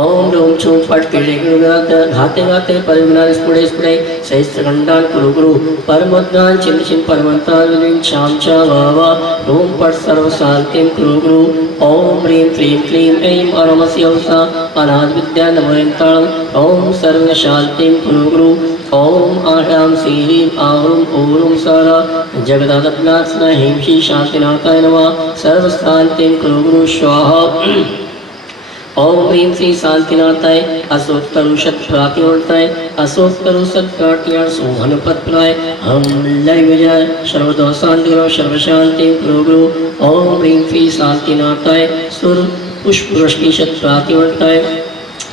ओम डोम छूम फट के घाते घाते परिविनाश स्फुड़े स्फुड़े सहस्त्रखंडान कुरु कुरु परमोद्गान चिन्ह चिन्ह परमंतान विलीन शाम चा वावा ओम पट सर्व शांतिम कुरु कुरु ओम ह्रीं क्लीं क्लीं ऐं अरमस्यौसा अनाद विद्या नमोयन्ताम् ओम सर्व शांतिम कुरु कुरु ओम आह्यां श्रीं आहूं ऊरूं सारा जगदादपनात्सना हिंसी शांतिनाथाय नमः सर्व शांतिम कुरु कुरु स्वाहा ओम ह्रीं श्री शांतिनाथाय अशोकतरुषत प्रातिवर्ताय अशोकतरुषत प्राटियार सोहनपत्राय हम लय विजय सर्वदोषांतिरो सर्वशांति गुरु गुरु ओम ह्रीं श्री शांतिनाथाय सुर पुष्प वृष्टि शत प्रातिवर्ताय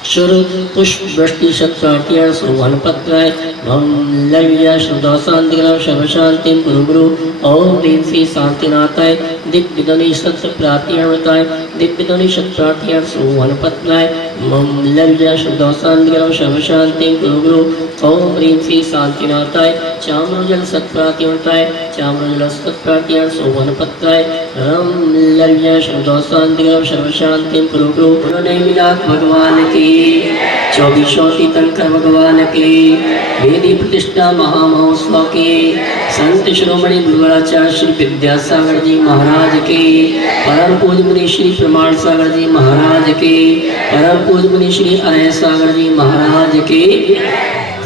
शुर पुष्प वृष्टि शत प्राटियार सोहनपत्राय हम लय विजय सर्वदोषांतिरो सर्वशांति गुरु गुरु ओम ह्रीं श्री शांतिनाथाय दिग्विदनी सत प्रातिवर्ताय दिव्यतनि शत्राठ्यार सोहनपत्राय मम लज्जा शुद्धौसांतिकरव सर्वशांति गुरु गुरु ओम ह्रीं श्री शांतिनाथाय चाम्रजल सत्प्रातिवर्ताय चाम्रजल सत्प्रातियार सोहनपत्राय रम लज्जा शुद्धौसांतिकरव सर्वशांति गुरु गुरु गुरुदेवनाथ भगवान की 24 तीर्थंकर भगवान की वेदी प्रतिष्ठा महामहोत्सव की संत शिरोमणि गुरुआचार्य श्री विद्यासागर जी महाराज की परम पूज्य मुनि श्री प्रमाण सागर जी महाराज के परम पूज्य मुनि श्री अनय सागर जी महाराज के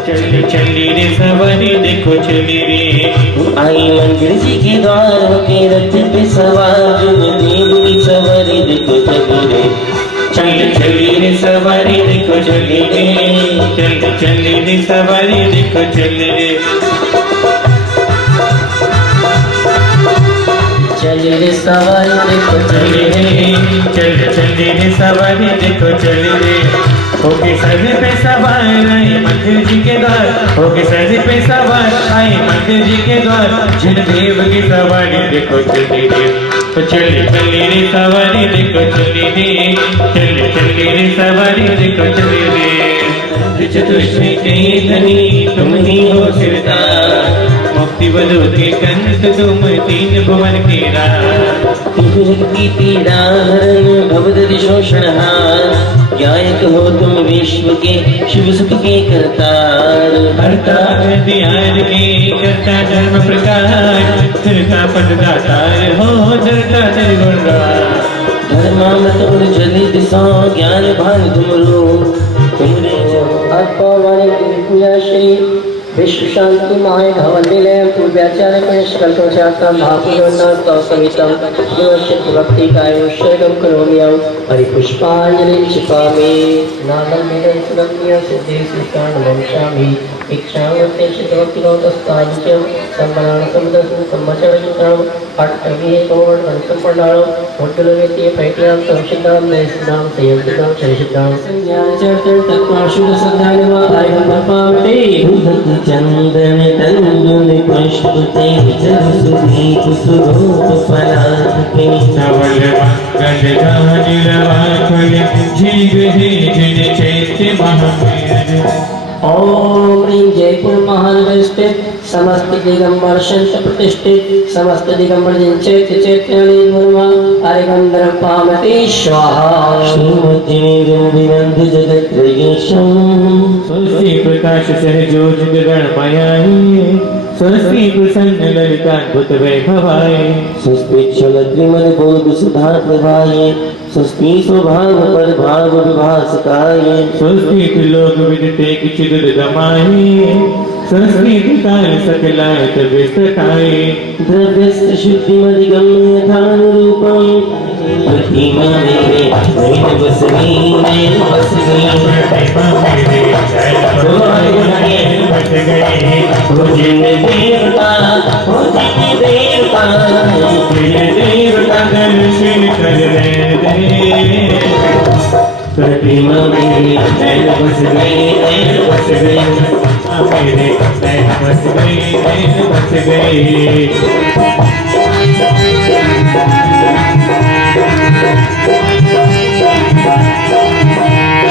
चली चली रे सवारी देखो चली रे आई मंदिर जी के द्वार के रथ पे सवार देव की सवारी देखो चली रे चली चली रे सवारी देखो चली रे चली चली रे सवारी देखो चली रे चली रे सवारी देखो चली रे चली चली रे सवारी देखो चली रे होके सर पे सवार आए मंदिर जी के द्वार होके सर पे सवार आए मंदिर जी के द्वार जिन देव की सवारी देखो चली रे चली चली रे सवारी देखो चली रे चली चली रे सवारी देखो चली रे चतुष्टय के धनी तुम ही हो सिरदार मुक्ति बलो के कंत तुम तीन भुवन के राज की पीड़ा हरण भवदरि शोषणहार ज्ञायक हो तुम विश्व के शिव सुख के करतार हरता ध्यान के करता धर्म प्रकार धरता पटदातार हो धरता निर्गुण धर्मामृत और जली दिशा ज्ञान भान तुमरो तुमरे आत्मावाणी की पूजा श्री विश्व शांति माय भवन निलय पूर्वाचार्य गणेश कल्पचाता महापुजोन्नाथ सवितम देवश्चित भक्ति कायुष्यगम करोम्यं हरिपुष्पांजलि क्षिपामि नागम मेदं सुरम्य सिद्धि श्रीकांड वंशामि इच्छावते सिद्धभक्तिगौतस्ताज्यं सम्मरण समुदस्म सम्मचरयुताम अट्टविहे कौण संपन्नाम मुद्दलवेति पैट्याम संशिदाम नैस्नाम संयुक्ताम चरिशिदाम संज्ञान चर्चन तत्वाशुद्ध संधानवा आयम परमावते चंदन तंदुल पुष्प तेजर सुदीप सुरूप फलात पे धवल गंगानीलवाकुल जीव हे जिन चैत्य महावीर ओम ह्रीं जयपुर महानगर स्थित समस्त दिगंबर संत प्रतिष्ठित समस्त दिगंबर जिन चैत्य चैत्यानि गुरुमा हरिगंधर पामते स्वाहा श्रीमती विरंध जगत त्रयीशम स्वस्ति प्रकाश सहजोज गणमयाय स्वस्ति प्रसन्न ललिताद्भुत वैभवाय सुस्पिच्छल त्रिमल बोध सुधा प्रभाये स्वस्ति स्वभाव पर भाव विभासकाय स्वस्ति त्रिलोक विदिते किचिदुर्गमाय स्वस्ति काल सकलायत विस्तकाय द्रव्यस्य शुद्धिमधिगम्य यथानुरूपम् प्रतिमा मेरे नैन बसनी नैन बस गई हो जिन देवता हो जिन देवता देवता दर्शन कर दे प्रतिमा मेरी नैन बस गई नैन बस गई मेरे नैन बस गई नैन बस गई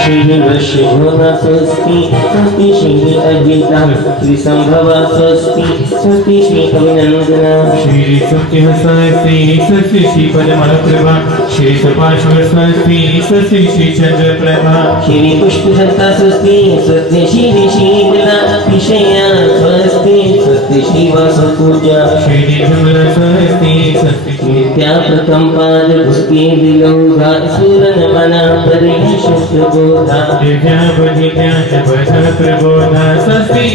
श्री श्री वृषभोना स्वस्ति स्वस्ति श्री अजिता श्री संभवा स्वस्ति स्वस्ति श्री अभिनंदना श्री सुख्य स्वस्ति स्वस्ति श्री पद्मप्रभा श्री सुपार्श्व स्वस्ति स्वस्ति श्री चंद्रप्रभा श्री पुष्पदत्ता स्वस्ति स्वस्ति श्री शीतला विषया स्वस्ति स्वस्ति श्री वासपूजा श्री निर्मला स्वस्ति स्वस्ति नित्या प्रकंपाद भक्ति विलोगा सुरन मना परिशुद्ध बोधा दिव्या बुद्धिज्ञान बल प्रबोधा स्वस्ति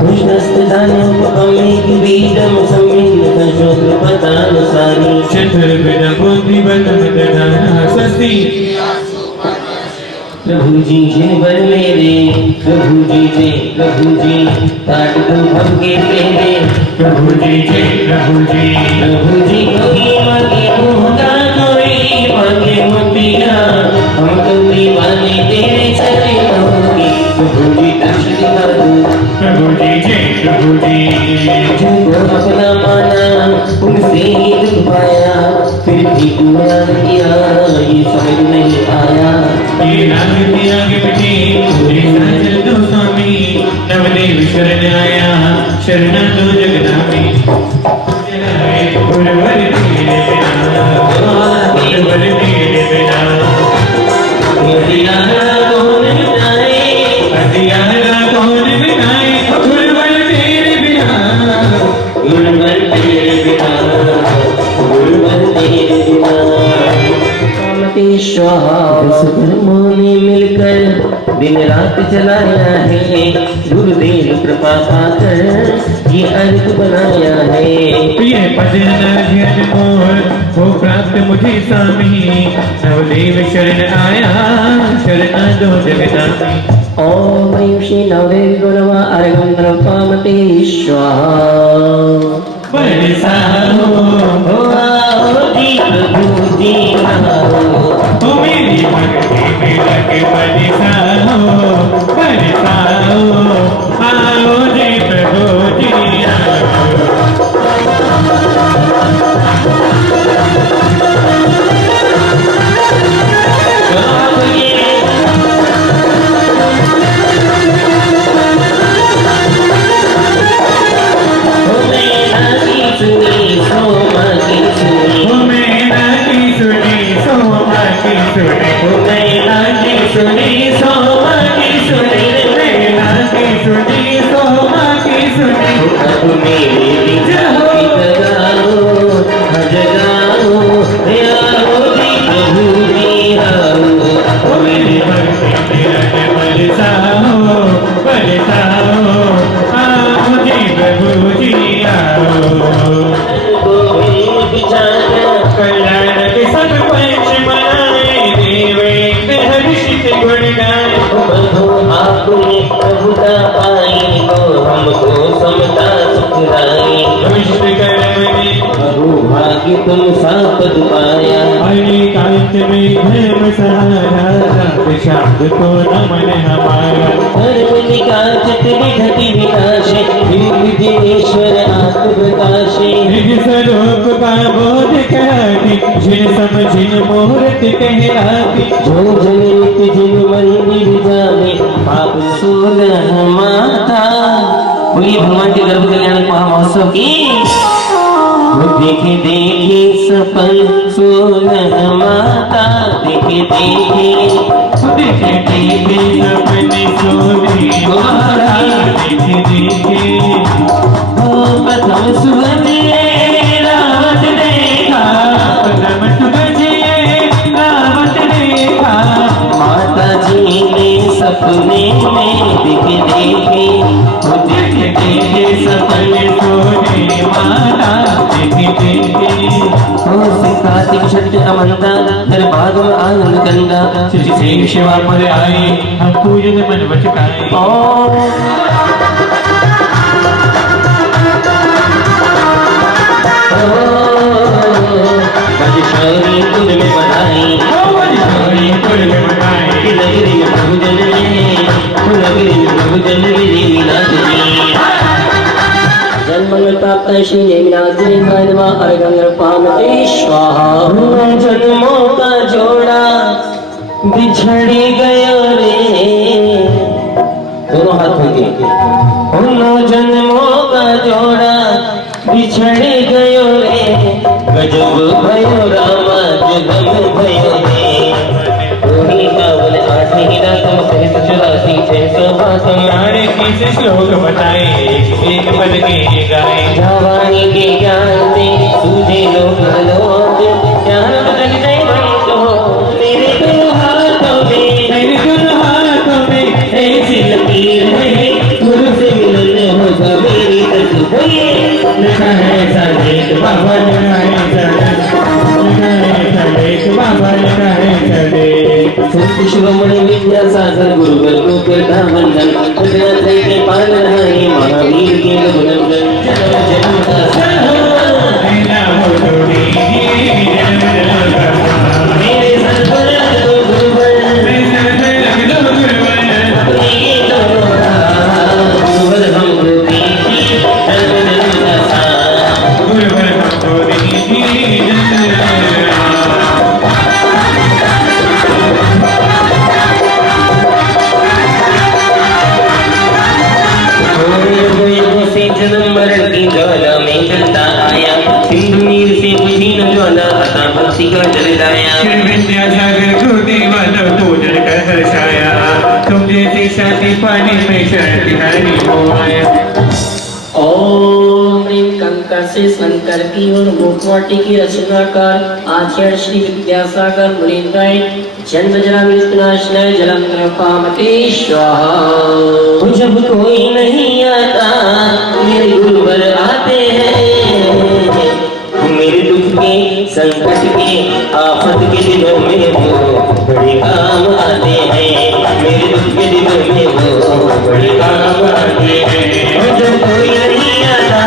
कृष्णस्तदानोपमे किरीटं सम्मिलितं श्रोत्रपदानुसारी चतुर्विध बुद्धि बल ददाना स्वस्ति प्रभु जी जिन बल मेरे प्रभु जी जय प्रभु जी काट दो भव के तेरे प्रभु जी जय प्रभु जी प्रभु जी कोई मांगे मुक्ता कोई मांगे मुक्तिया हम तो दीवाने तेरे चरणों के प्रभु जी दर्शन दिखा दो प्रभु जी जय प्रभु जी जिनको अपना माना उनसे ही दुख पाया फिर भी गुनाह किया ये समझ नहीं आया ये राग त्याग मिटे पूरे साजन दो स्वामी नवदेव शरण आया शरण दो जगदामी गुरुवर तेरे बिना गुरुवर तेरे बिना हरियाणा कौन जाए हथियारा कौन बिनाए गुरुवर तेरे बिना गुरुवर तेरे बिना गुरुवर तेरे बिना कामते स्वाहा दस धर्मों ने मिलकर दिन रात चलाया है गुरुदेव कृपा पाकर ये अर्थ बनाया है ये भजन ध्यान मोर हो प्राप्त मुझे स्वामी नवदेव शरण आया शरण दो जगदामी ओम ह्रीं श्री नवदेवी गुणव अर्घं द्रवकामते स्वाहा बरसाओ ओ आओ जी प्रभु जी आओ ओ मेरी भक्ति में लग बरसाओ बरसाओ आओ जी प्रभु जी आओ ओ मैना की सुनी सोमा की सुनी ओ मैना की सुनी सोमा की सुनी मैना की सुनी सोमा की सुनी अब मेरे विचार लगाओ जगाओ आओ जी प्रभु जी आओ ओ मेरी भक्ति में बरसाओ बरसाओ आओ जी प्रभु जी आओ गोविंद बिचारा कल्याण के सब पंच मनाए देवे हर्षित गुण गाए प्रभु आपने प्रभुता पाई तो हमको समता सुखराई दुष्ट कर्म ने प्रभु भाग्य तुम सापद पाया कांत में धर्म सहारा शांत को नमन हमारा धर्म निकाचत विघति विनाश विघ्नेश्वर आत्मप्रकाशे निज स्वरूप का बोध कराती जिन समझिन मुहूर्त कहलाती जो जन नित्य जिन मंदिर जावे पाप सोलह माता बोलिए भगवान के गर्भ कल्याण महोत्सव की वो देखे देखे सफल सोलह माता देखे देखे देखे सपने सोने वाला देखे देखे प्रथम सुबह रावत देखा प्रथम सुबह रावत देखा माता जी ने सपने में देखे वो देखे देखे सपने सोने वाला देखे देखे कार्तिक छठ अमंता दरबार में आनंद कंदा श्री शिवा पर आए हम पूजन मन बचकाए बजशाली कुल में बधाई कुल में बनाए नगरी में प्रभु जन्मे नगरी में प्रभु जन्मे मीनाथ जी जन्मंगल प्राप्त श्री नेमिनाथ जी नमः अर्घं द्रवकामते स्वाहा जन्मों का जोड़ा बिछड़ गयो रे, दोनों हाथ खोल के, उन जन्मों का जोड़ा बिछड़ गयो रे, गजब भयो रामा जुगम भयो रे। वही बावन आठ ही रातों सहित 84 600 तुम्हारे किस श्लोक बताए एक पल के गाए। जवानी के ज्ञान से सूझे लोग लोग, ज्ञान बदल गए मन को मेरे दो हाथों में, मेरे दोनों हाथों में ऐसी लकीर है गुरु से मिलन होगा मेरी तकदीर। लिखा है संदेश बाबा, लिखा है संदेश, लिखा है संदेश बाबा, लिखा है संदेश। संत शिरोमणि विद्यासागर गुरुकुल को करता वंदन, गुजरात के पाल रहे महावीर के लघुनंदन। जन्म जन्म का मेरा हो जोड़ी जन्म जन्म का, मेरे सतगुरु गुरुवर, मेरे सर पे रख दो गुरुवर। अपने ये दोनों हाथ गुरुवर हमको दीजिए, जन्म जन्म का साथ। गुरुवर हमको दीजिए जन्म जन्म का। युगों से जन्म मरण की ज्वाला में चलता आया, सिंधु नीर से बुझी न ज्वाला, अता भक्ति का जल लाया। श्री विद्यासागर गुरुदेवा ने पूजन कर हर्षाया, तुम जैसी शांति पाने में शरण तिहारी हो आया। ओम ह्रीं कंकर से शंकर की और मुखवाटी की रचना कर आचार्य श्री विद्यासागर मुनीन्द्राय जन्म जरा मृत्युनाशनाय जलंधर पामते स्वाहा। जब कोई नहीं आता मेरे गुरुवर आते हैं, मेरे दुख के संकट के आफत के दिनों में वो बड़े काम आते हैं, मेरे दुख के दिनों में वो बड़े काम आते हैं। जब कोई नहीं आता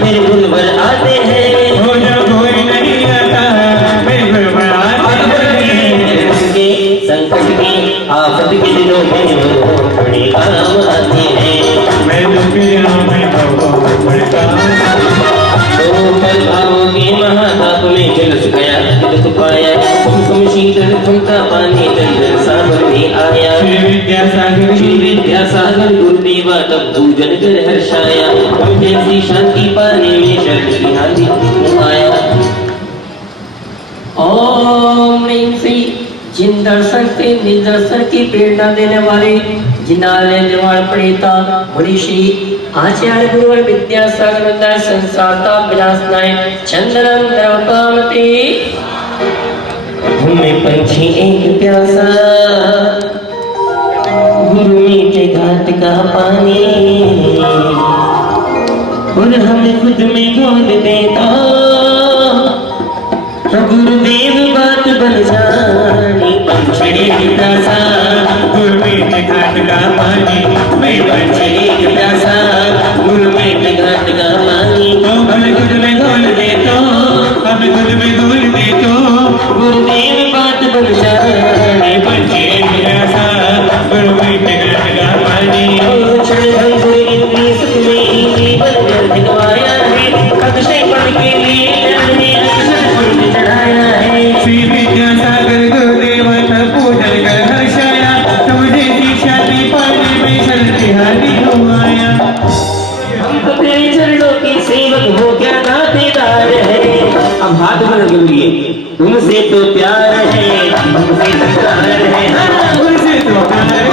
मेरे गुरुवर आते हैं, हो जो कोई नहीं आता मेरे गुरुवर आते हैं, दुख के संकट के आफत के दिनों में वो बड़े काम आते हैं। मैं दुख के दिनों में बहुत बड़े काम। कल भावों के महाताप में जल गया, दुख पाया तुम शीतल ठुमका पानी जल सागर में आया। श्री विद्यासागर श्री विद्यासागर गुरुदेवा तब पूजन कर हर्षाया, हम जैसी शांति पाने में शरण तिहारी आया। ओम ह्रीं श्री जिन दर्शन से निदर्शन की प्रेरणा देने वाले जिनालय निवार प्रेता मुनि श्री आचार्य गुरुवर विद्यासागर वंदना संसारता विलासनाय चंदनम द्रवकामते। हमें पंछी एक प्यासा गुरु मीठे घाट का पानी, और हमें खुद में घोल देता गुरुदेव बात बन जानी। पंछी एक प्यासा गुरु मीठे घाट का पानी, मैं पंछी एक प्यासा गुरु मीठे घाट का पानी, हमें खुद में घोल दे तो, हमें खुद में घोल दे तो, गुरुदेव बात बन जानी। पंछी एक प्यासा गुरु मीठे घाट का पानी। क्षण भंगुर इतनी सुख में जीवन भगवाया है, अक्षय पद के लिए हमने अक्षर पुण्य चढ़ाया है। श्री विद्यासागर गुरुदेव का पूजन कर हर्षाया, तुझे दीक्षा दी पाने में शरण तिहारी हो आया। हम तो तेरे चरणों के सेवक हो, क्या नातेदार है। अब हाथ बन के बोलिए, तुमसे तो प्यार है, तुमसे तो प्यार है, हाँ। तुझसे तो प्यार है।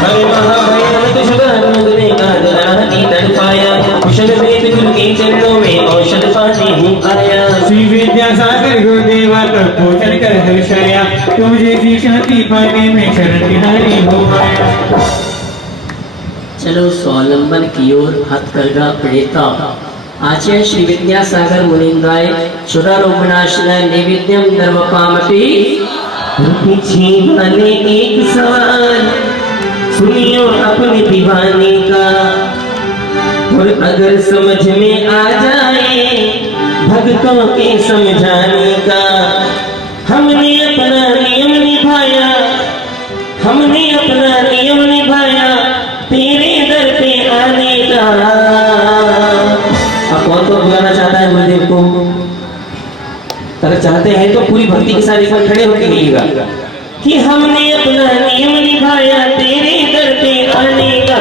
हरे महाभैरव तुझ बंदने का जरा ही तड़पाया, कुशल वेद गुरु के चरणों में औषध पाने हूँ आया। श्री विद्यासागर गुरुदेवा का पूजन कर हर्षाया, तुझे दीक्षा दी पाने में शरण तिहारी हो आया। चलो स्वावलंबन की ओर हथकरघा प्रेता आचार्य श्री विद्यासागर मुनीन्द्राय चुरारोपणाशनाय नैवेद्यम द्रवकामते। पीछे वाले एक सवाल सुनियो अपने दीवाने का, और अगर समझ में आ जाए भक्तों के समझाने का। हमने अपना नियम निभाया, हमने अपना नियम निभाया तेरे दर पे आने का। अब कौन तो बुलाना चाहता है गुरुदेव को? अगर चाहते हैं तो पूरी भक्ति के साथ एक बार खड़े होकर गाइएगा कि हमने अपना नियम निभाया तेरे दर पे आने का,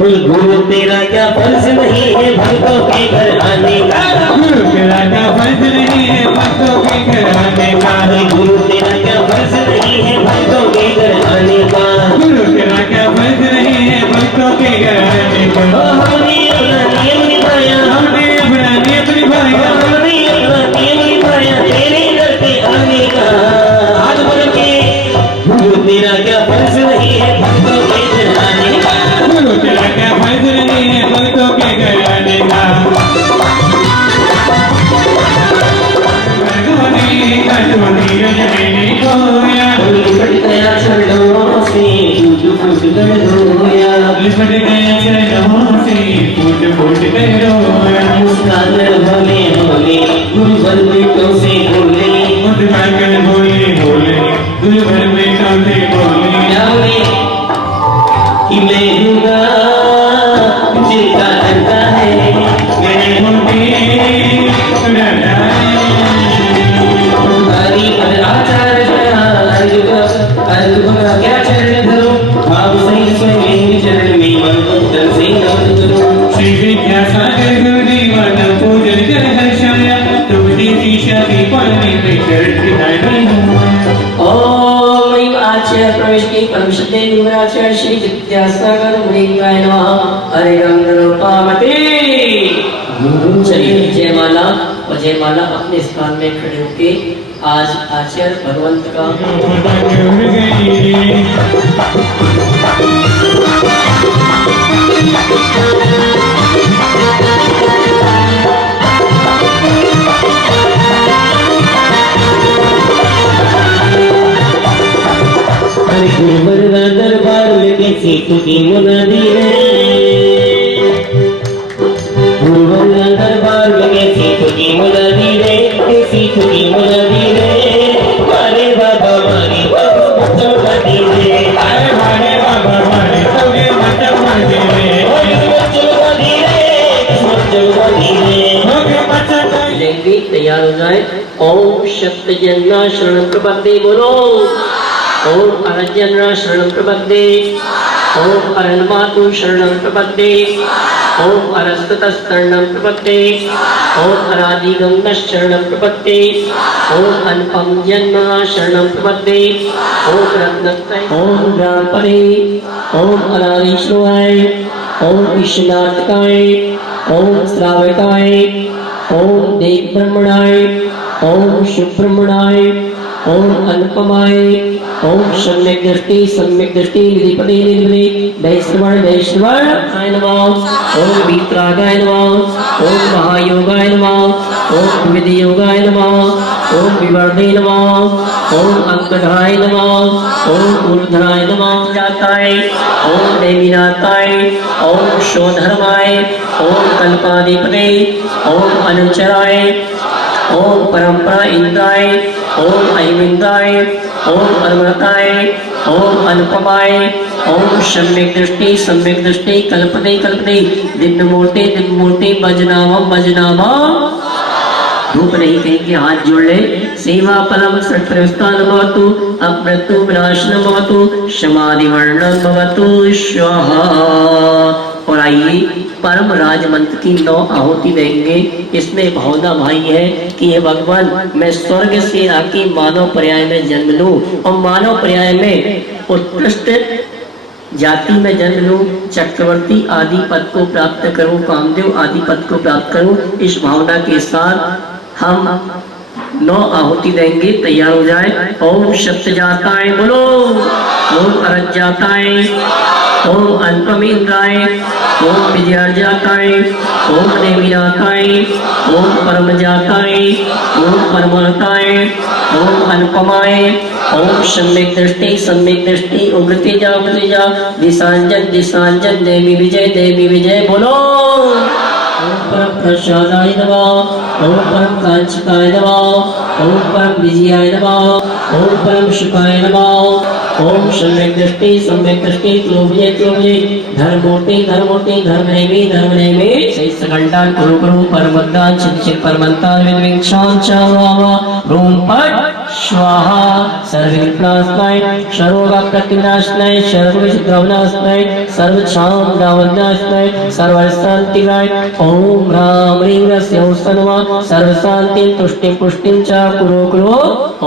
गुरु तेरा क्या फर्ज नहीं है भक्तों के घर आने का, गुरु तेरा क्या फर्ज नहीं है भक्तों के घर आने का, गुरु तेरा क्या फर्ज नहीं है भक्तों के घर आने का, गुरु तेरा क्या फर्ज नहीं है भक्तों के घर आने का। हमने अपना नियम निभाया, हमने अपना नियम निभाया, हमने अपना नियम निभाया तेरे दर पे आने का, हाथ बोल के गुरु तेरा क्या फर्ज नहीं है भक्तों के घर आने का, गुरु तेरा क्या फर्ज नहीं है भक्तों के घर आने का। कटोनी रजनी खोया, लिपट गया चरणों से फूट फूट कर रोया, लिपट गया चरणों से फूट फूट कर रोया, मुस्कान भोले भोले गुरु भर बेटों से बोले, मुस्कान कर बोले बोले गुरु भर बेटों से बोले, क्या बोले कि मैं दूंगा जिनका डरता है, मैं होती डरता है। हरि पर आचार्य का क्या चरण धरो, भाव सही स्वयं चरण में मन को तन से नमन करो, श्री विद्यासागर गुरुदेवन पूजन कर हर्षाया, तुमने शीशा की पानी में चरण दिखाई ओम आचार्य प्रविष्टि परमशते गुरुराचार्य श्री विद्यासागर मुनिकाय नमः। हरे रंग रूपामते। चलिए जयमाला और जयमाला अपने स्थान में खड़े होके आज आचार्य भगवंत का हरि गुरुवर का दरबार में कैसी तुकी मुनादी है, गुरुवर का दरबार में कैसी तुकी मुनादी है, कैसी तुकी मुनादी है, मारे बाबा मारे बच्चों का दिल है, अरे मारे बाबा मारे तोगे बच्चा मार दे बच्चों का दिल है, बच्चों का दिल है, तोगे बच्चा का लेंगे। तैयार हो जाए। ओम शब्दजन्ना शरणं प्रपद्ये बोलो। ओम अरजन्ना शरणं प्रपद्ये। ओम अरन्मातु शरणं प्रपद्ये। ओम अरस्ततः प्रपद्ये। ओम अरादिगंगः शरणं प्रपद्ये। ओम अनुपम जन्म शरणं प्रपद्ये। ओम रत्नत्रय। ओम ग्रामपरे। ओम अनारीश्वराय। ओम ईशनाथकाय। ओम श्रावकाय। ओम देव ब्रह्मणाय। ओम सुब्रह्मणाय। ओम अनुपमाय। ओम सम्यक दृष्टि निधिपति निधिपति वैश्रवण वैश्रवणाय नमः। ओम वीतरागाय नमः। ओम महायोगाय नमः। ओम विधि योगाय नमः। ओम विवर्धे नमः। ओम अंगधाय नमः। ओम ऊर्ध्वराय नमः। जाताय। ओम देवीनाथाय। ओम शोधर्माय। ओम कल्पाधिपते। ओम अनुचराय। ओम परंपरा इंद्राय। ओम अहिमिंद्राय। ओम अनवरताय। ओम अनुपमाय। ओम सम्यक दृष्टि कल्पते कल्पते दिव्य मूर्ति भजनामम भजनामा। धूप नहीं कहेंगे, हाथ जोड़ ले। सेवा फलम सत्प्रस्थान भवतु, अमृतु विनाशनम भवतु, समाधि वर्णम भवतु स्वाहा। और आइए परम राज मंत्र की 9 आहुति देंगे। इसमें भावना भाई है कि हे भगवान, मैं स्वर्ग से आके मानव पर्याय में जन्म लूं और मानव पर्याय में उत्कृष्ट जाति में जन्म लूं, चक्रवर्ती आदि पद को प्राप्त करूं, कामदेव आदि पद को प्राप्त करूं। इस भावना के साथ हम 9 आहुति देंगे। तैयार हो जाए। ओम सप्त जाताय बोलो। ओम अरज जाताय। ओम अनुपम इंद्राय। ओम विजयार्जाताय। ओम देवीनाथाय। ओम परम जाताय। ओम परमताय। ओम अनुपमाय। ओम सम्यक दृष्टि उगते जा दिशांजन देवी विजय बोलो। ओम परम प्रसादाय नमः। ओम परम कांचिकाय नमः। ओम परम विजयाय नमः। ओम परम सुखाय नमः। ओम सम्यक दृष्टि क्लोभये धर्ममूर्ति धर्मनेमी सही सहस्रखंडान कुरु कुरु परमद्दान चिंचित परमंतान विद्विं शाम चावा रूम पट स्वाहा सर्वविघ्नास्नाय सर्वरोगप्रतिनाशनाय सर्वविषद्रवनाशनाय सर्वक्षाम दावनाशनाय सर्वशांतिराय ओम राम ह्रीं रस्यौ सर्वा सर्वशांतिं तुष्टिं पुष्टिं च कुरु कुरु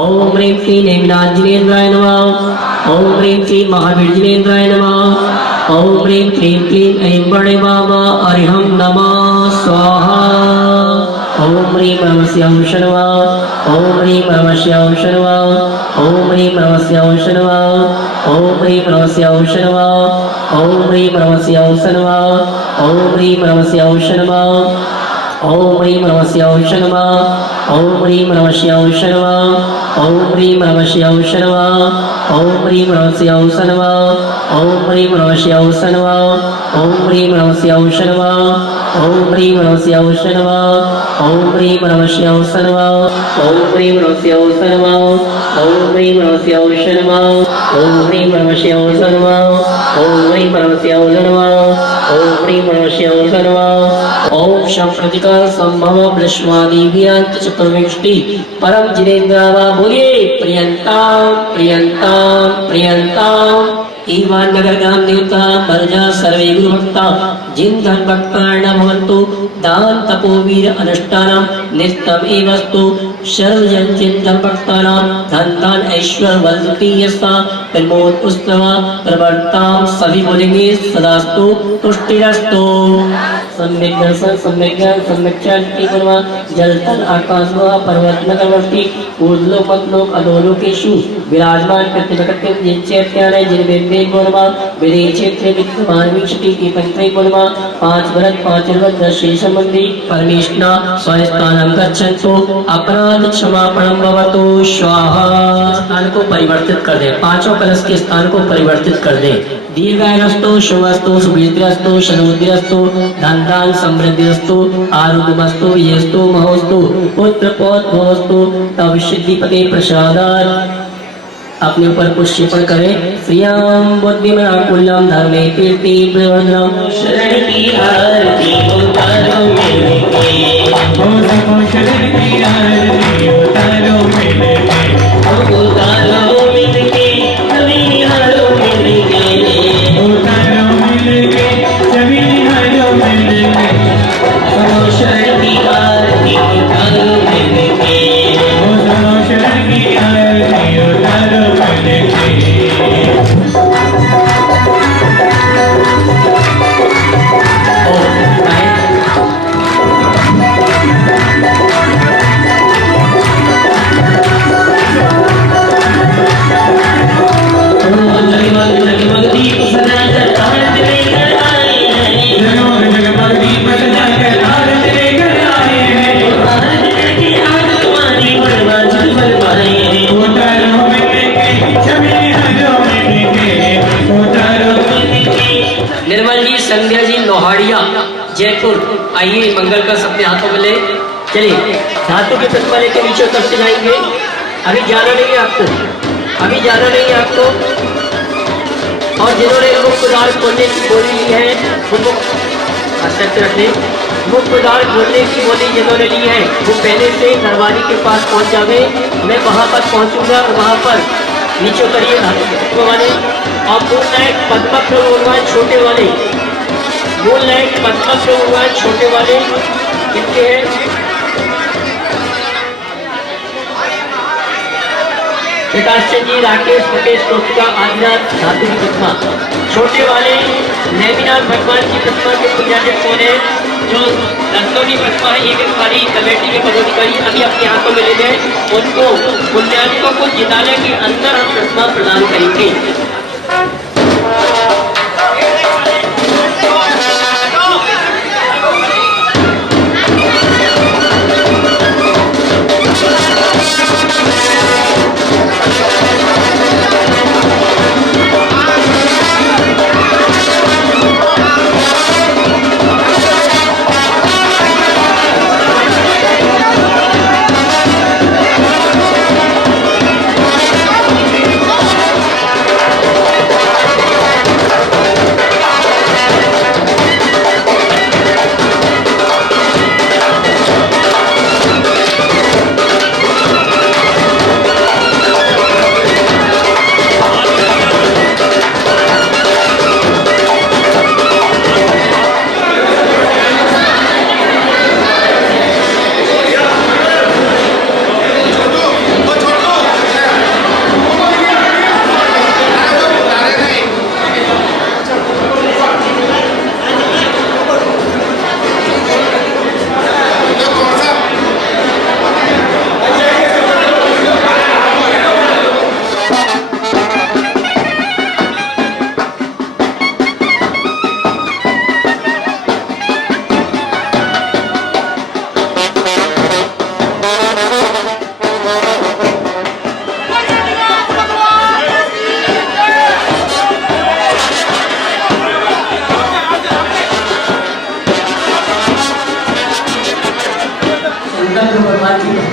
ओम ह्रीं श्री नेमिनांजनेन्द्राय नमः ओम ह्रीं श्री महावीरजिनेन्द्राय नमः ओम ह्रीं क्लीं क्लीं ऐं बणे बाबा अरिहं नमः स्वाहा ओम ह्रीं नमस्यां शर्वा ओम ह्रीं नमस्यां शर्वा ओम ह्रीं नमस्यां शर्वा ओम ह्रीं नमस्यां शर्वा ओम ह्रीं नमस्यां शर्वा ओम ह्रीं नमस्यां शर्वा ओम ह्रीं नमस्यां शर्वा ओम ह्रीं नमस्यां शर्वा ओम ह्रीं नमस्यां शर्वा ओम ह्रीं नमस्यां शर्वा ओम ह्रीं नमस्यां शर्वा ओम ह्रीं नमस्यां शर्वा ओम ह्रीं नमस्यां शर्वा ओम ह्रीं नमस्यां शर्वा ओम ह्रीं नमस्यां शर्वा ओम ह्रीं नमस्यां शर्वा ओम ह्रीं नमस्यां शर्वा ओम ह्रीं नमस्यां शर्वा ओम ह्रीं नमस्यां शर्वा ओम शंप्रतिका संभव ब्रह्मादिव्यांत चतुर्विंशति परम जिनेन्द्रावा बोलिए प्रियंताम प्रियंताम प्रियंताम ईवान नगर ग्राम देवता प्रजा सर्वे गुरु भक्ता जिन धन भक्तान भवन्तु दान तपो वीर अनुष्ठानम नित्यम एवस्तु सर्व जन जिन धन भक्तानां धन दान ऐश्वर्य वल्लति यस्ता प्रमोद उत्सव प्रवर्ताम सभी बोलेंगे सदास्तु तुष्टिरस्तु सम्यक दर्शन सम्यक ज्ञान सम्यक चैती गुणवा जल तल आकाश व पर्वत नगरवर्ती ऊर्ध्वलोक मध्यलोक अधोलोकेषु विराजमान कृत्यकर्तृ जिनचैत्यालय जिनवेद्य गुणवा विदे क्षेत्र विद्यमान विंशति की पंचै गुणवा 5 व्रत 5 व्रत 10 शेष संबंधी परमेष्णा स्वस्थानं गच्छन्तु अपराध क्षमापणं भवतु स्वाहा स्थान को परिवर्तित कर दे पांचों कलश के स्थान को परिवर्तित कर दे दीर्घायुस्तु शुभस्तु सुभीद्रस्तु शनोद्रस्तु धन दान समृद्धिस्तु आरोग्यमस्तु यस्तु महोस्तु पुत्र पौत्र भवस्तु तब सिद्धिपते प्रसादात् अपने ऊपर पुष्पण करें श्रियाम बुद्धिमनाकुल्यम धर्मे कीर्ति प्रवर्धनम शरण की आरती उतारो मेरे ओ सबो शरण की आरती उतारो मेरे उतारो मिलके सभी निहारो मिलके उतारो मिलके सभी निहारो मिलके सबो शरण की आरती उतारो मिलके ओ सबो शरण की आरती उतारो मिलके जगमग दीप सजाकर आरती लेकर आए हैं जगमग दीप सजाकर आरती लेकर आए हैं आरती करके आग तुम्हारी बलवा झलमल पाए हैं उतारो मिलके सभी निहारो मिलके उतारो मिलके निर्मल जी संध्या जी लोहाड़िया जयपुर आइए मंगल का अपने हाथों में ले चलिए धातु की प्रतिमा लेके नीचे उतर से जाएंगे अभी जाना नहीं है आपको अभी जाना नहीं है आपको और जिन्होंने मुख द्वार खोलने की बोली ली है वो मुख रखने मुख द्वार खोलने की बोली जिन्होंने ली है वो पहले से दरबारी के पास पहुंच जावे मैं वहां पर पहुंचूंगा और वहां पर नीचे उतरिए धातु की प्रतिमा वाले और मूल नायक पद्मा प्रभुवान छोटे वाले मूल नायक पद्मा प्रभुवान छोटे वाले कितने हैं पिताश्री जी राकेश मुकेश कोशिका आदिनाथ धातु की प्रतिमा छोटे वाले नेमिनाथ भगवान की प्रतिमा के पूजारी कौन है जो रस्तोनी प्रतिमा है एक खाली कमेटी के पदाधिकारी अभी अपने हाथों में ले गए उनको पुण्यात्मा को जिताने के अंदर हम प्रतिमा प्रदान करेंगे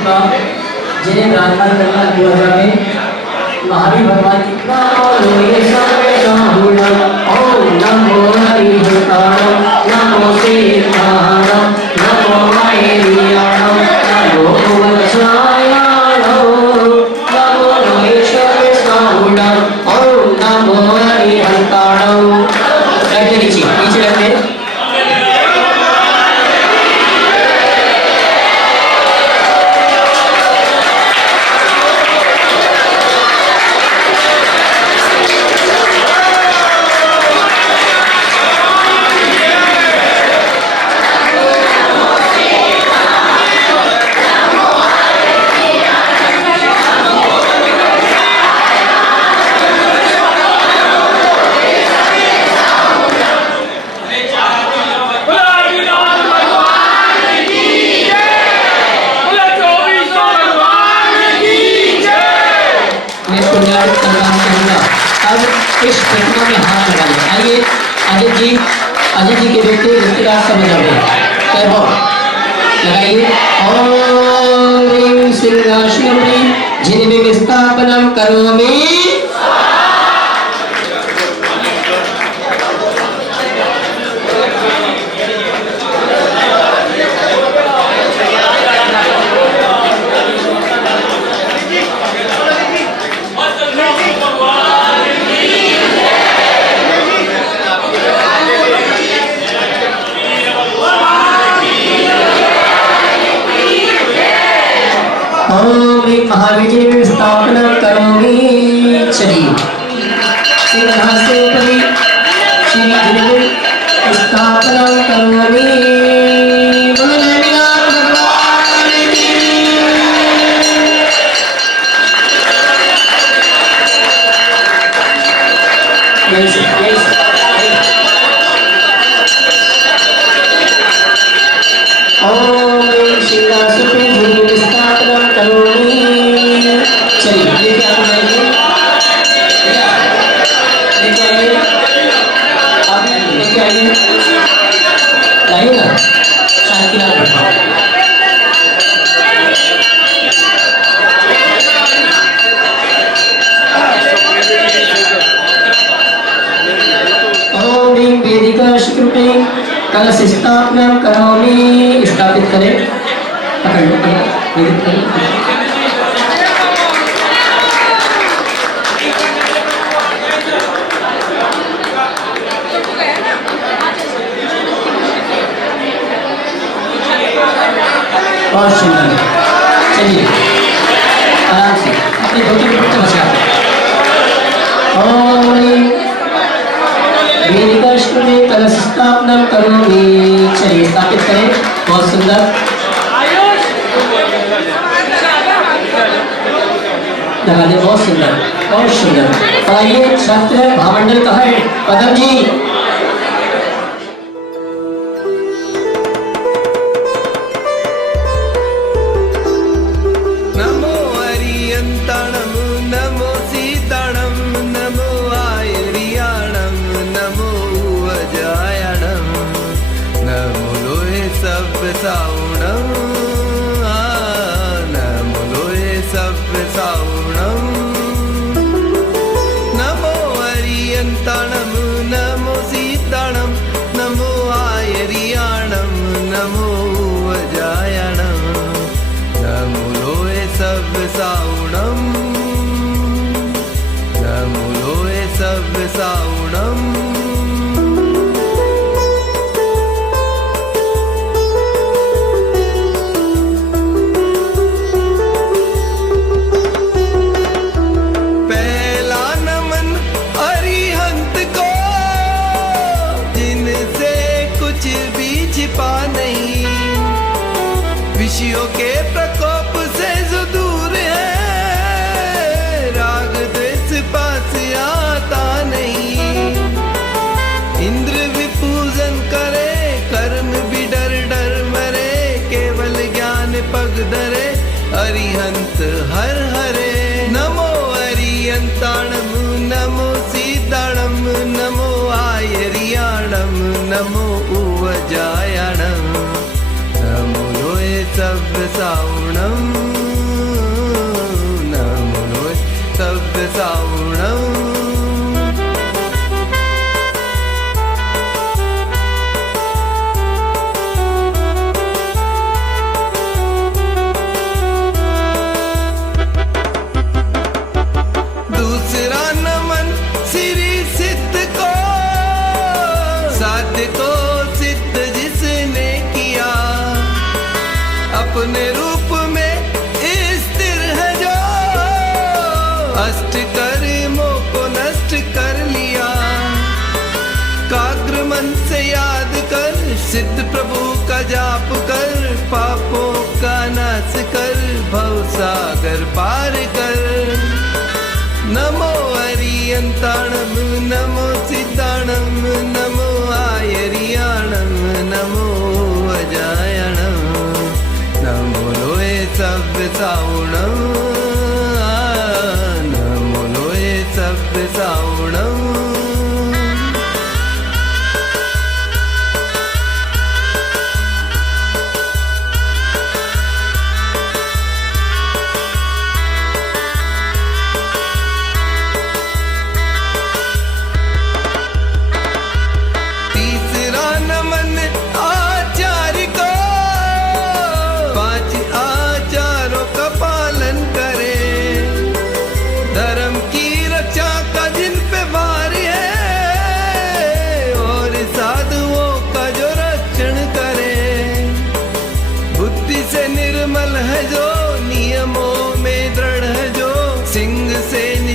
का जिन्हें प्रार्थना करना हुआ जाए महावीर भगवान की ओम नमो हरिहराय नमो सीताय नमो मैरियाय नमो वज्राय नमो लोकेश्वराय ओम नमो हरिहराय। रखते नीचे रखते इस प्रतिमा में हाथ लगा लें। आइए अजय जी के बेटे ऋतिराज समझ आए लगाइए। ओम ह्रीं सिंहासने जिन्हें स्थापनम करोमि महावीर जी में स्थापना करोगी। चलिए सिंहासन श्री जी स्थापना करोगी। कलश स्थापना करोमि। स्थापित करें पकड़ लो बहुत सुंदर। चलिए आराम से अपने धोती के पट्टे बचा में कलश स्थापना करोगी। चलिए स्थापित करें बहुत सुंदर। लगा दे बहुत सुंदर बहुत सुंदर। आइए छात्र महामंडल का है पदम जी। विषयों के प्रकोप से जो दूर है, राग द्वेष पास आता नहीं। इंद्र भी पूजन करे, कर्म भी डर डर मरे, केवल ज्ञान पग धरे, अरिहंत हर हरे। नमो अरिहंताणम नमो सीताणम नमो आयरियाणम नमो उवजायाणम नमो लोये सब सावणम। अपने रूप में स्थिर है जो, अष्ट कर्मों को नष्ट कर लिया। काग्र मन से याद कर, सिद्ध प्रभु का जाप कर, पापों का नाश कर, भव सागर पार कर। नमो अरियंताणम नमो सिद्धाणम नमो आयरियाणम नमो अजायणम नमो लोए सभ्य सावणम नमो लोए सभ्य सावणम।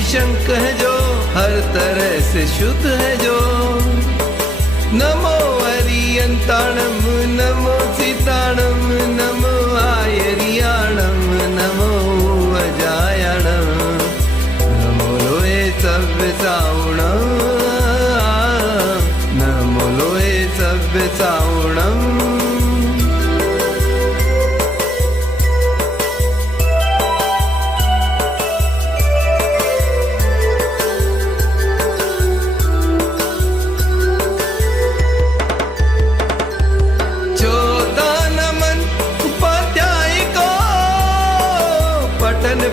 शंक है जो, हर तरह से शुद्ध है जो। नमो अरियंताणम नमो सीताणम नमो आयरियाणम नमो अजायणम नमो लोए सभ्य सावणम नमो लोए सभ्य सावणम।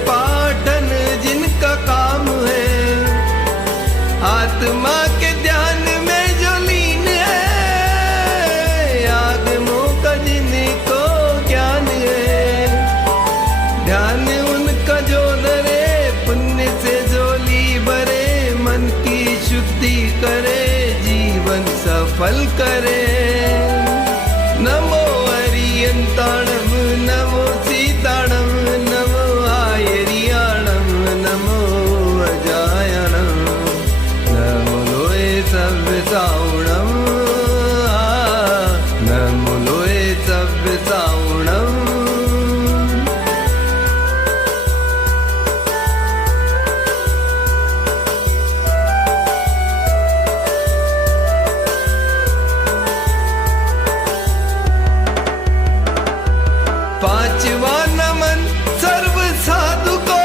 पाठन जिनका काम है, आत्मा के ध्यान में जो लीन है, आगमों का जिनको ज्ञान है, ध्यान उनका जो धरे, पुण्य से झोली भरे, मन की शुद्धि करे, जीवन सफल करे। नमो अरियंताणम नमो सीताणम नमो आयरियाणम नमो अजायणम नमो लोए सभ्य सावणम नमो लोए सभ्य सावणम। पांचवा नमन सर्व साधु को,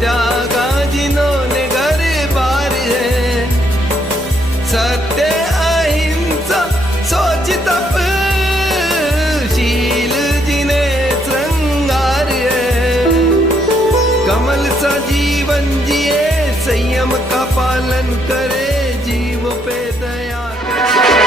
त्यागा जिन्होंने घर बार है, सत्य अहिंसा सोच तप शील जिन्हें श्रृंगार है, कमल सा जीवन जिए, संयम का पालन करे, जीवों पे दया करे।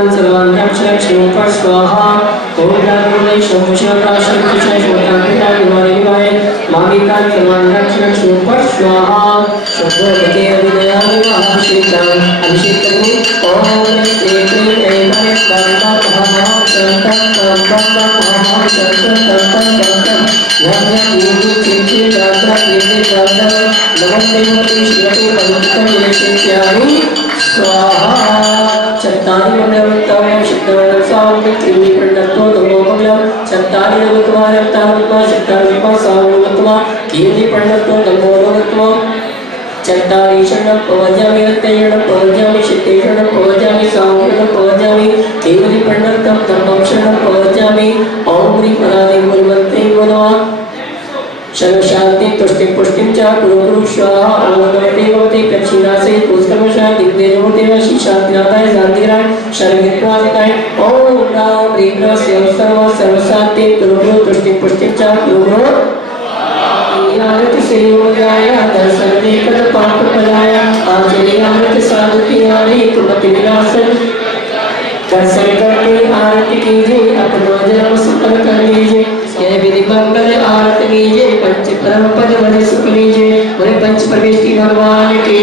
मामिकान् सर्वान् रक्षणं पर स्वाहा ओम नारायण शंभुशंकर शंभुशंकर शोतांकिता विवाह मामिकान् सर्वान् रक्षणं पर स्वाहा शंभुपते अभिदयामि महाश्रीकान् अभिषेकं ओम श्री श्री ऐमने कांता महा शंकर कांता महा शंकर कांता कांता नम नम चिंचित गात्रा कीर्ति गात्रा नमस्ते श्रीमती पवित्रं यशस्यामि स्वाहा चत्तारि मंगलवत्तावयं शुद्धवनं सावं त्रिवी पंडत्तो धर्मोपगलं चत्तारि नवत्वारत्तावत्वा चत्तारित्वा सावत्वा कीर्ति पंडत्तो धर्मोपगत्वा चत्तारि शरणं पवजामि रत्तयणं पवजामि शितेशणं पवजामि सावणं पवजामि देवि पंडत्तं धर्मं शरणं पवजामि ओम ह्रीं परादे मूलमन्त्रे नमः सर्वशांति तुष्टि पुष्टिं च कुरु कुरु स्वाहा ओम नमो देवते प्रक्षिणासे पुष्कर्मशा दिग्देवते व शिशांतिनाथाय शांतिराय शरणित्वादिकाय ओम राम ह्रीं सर्वशांति कुरु कुरु तुष्टि पुष्टिं च कुरु कुरु यावत् सेवयाय दर्शने पद पाप पलाय आचर्यामृत साधुति आने कुमति विनाशन दर्शन करके आरती कीजिए अपना जन्म सफल कर लीजिए यह विधि मंगल आरती कीजिए पंच परम पद बड़े सुख लीजिए बोले पंच परमेश्वरी भगवान की